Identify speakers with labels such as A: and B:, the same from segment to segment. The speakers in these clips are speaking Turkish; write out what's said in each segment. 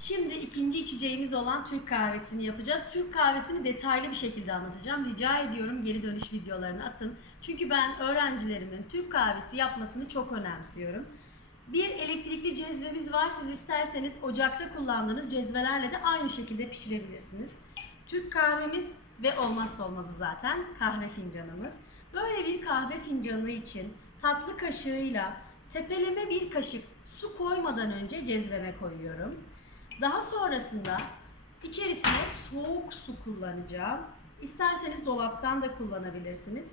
A: Şimdi ikinci içeceğimiz olan Türk kahvesini yapacağız. Türk kahvesini detaylı bir şekilde anlatacağım. Rica ediyorum geri dönüş videolarını atın. Çünkü ben öğrencilerimin Türk kahvesi yapmasını çok önemsiyorum. Bir elektrikli cezvemiz var. Siz isterseniz ocakta kullandığınız cezvelerle de aynı şekilde pişirebilirsiniz. Türk kahvemiz ve olmazsa olmazı zaten kahve fincanımız. Böyle bir kahve fincanı için tatlı kaşığıyla tepeleme bir kaşık su koymadan önce cezveme koyuyorum. Daha sonrasında içerisine soğuk su kullanacağım. İsterseniz dolaptan da kullanabilirsiniz.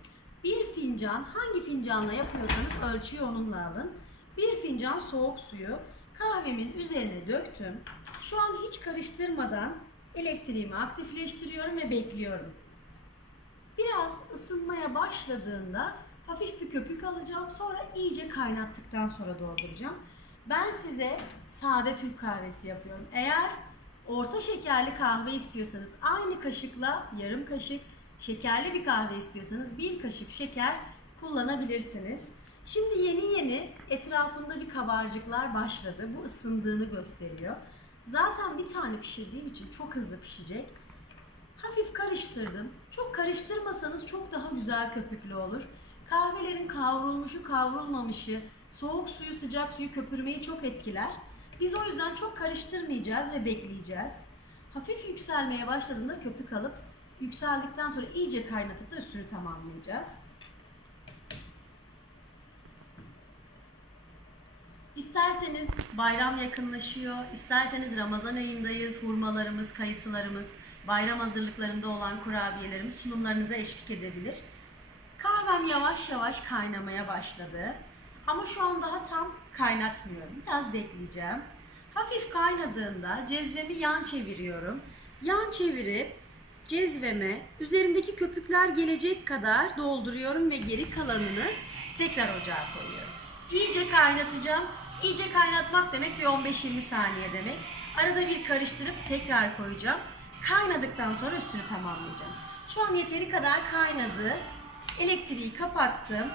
A: Bir fincan, hangi fincanla yapıyorsanız ölçüyü onunla alın. Bir fincan soğuk suyu kahvemin üzerine döktüm. Şu an hiç karıştırmadan elektriğimi aktifleştiriyorum ve bekliyorum. Biraz ısınmaya başladığında hafif bir köpük alacağım. Sonra iyice kaynattıktan sonra dolduracağım. Ben size sade Türk kahvesi yapıyorum. Eğer orta şekerli kahve istiyorsanız aynı kaşıkla yarım kaşık, şekerli bir kahve istiyorsanız bir kaşık şeker kullanabilirsiniz. Şimdi yeni yeni etrafında bir kabarcıklar başladı. Bu ısındığını gösteriyor. Zaten bir tane pişirdiğim için çok hızlı pişecek. Hafif karıştırdım. Çok karıştırmasanız çok daha güzel köpüklü olur. Kahvelerin kavrulmuşu kavrulmamışı, soğuk suyu sıcak suyu köpürmeyi çok etkiler. Biz o yüzden çok karıştırmayacağız ve bekleyeceğiz. Hafif yükselmeye başladığında köpük alıp yükseldikten sonra iyice kaynatıp da üstünü tamamlayacağız. İsterseniz bayram yakınlaşıyor, isterseniz Ramazan ayındayız, hurmalarımız, kayısılarımız, bayram hazırlıklarında olan kurabiyelerimiz sunumlarınıza eşlik edebilir. Kahvem yavaş yavaş kaynamaya başladı. Ama şu an daha tam kaynatmıyorum. Biraz bekleyeceğim. Hafif kaynadığında cezvemi yan çeviriyorum. Yan çevirip cezveme üzerindeki köpükler gelecek kadar dolduruyorum ve geri kalanını tekrar ocağa koyuyorum. İyice kaynatacağım. İyice kaynatmak demek bir 15-20 saniye demek. Arada bir karıştırıp tekrar koyacağım. Kaynadıktan sonra üstünü tamamlayacağım. Şu an yeteri kadar kaynadı. Elektriği kapattım.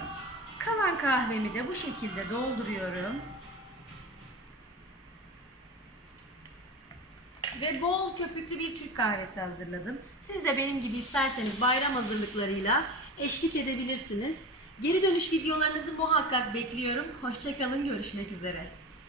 A: Kalan kahvemi de bu şekilde dolduruyorum. Ve bol köpüklü bir Türk kahvesi hazırladım. Siz de benim gibi isterseniz bayram hazırlıklarıyla eşlik edebilirsiniz. Geri dönüş videolarınızı muhakkak bekliyorum. Hoşçakalın, görüşmek üzere.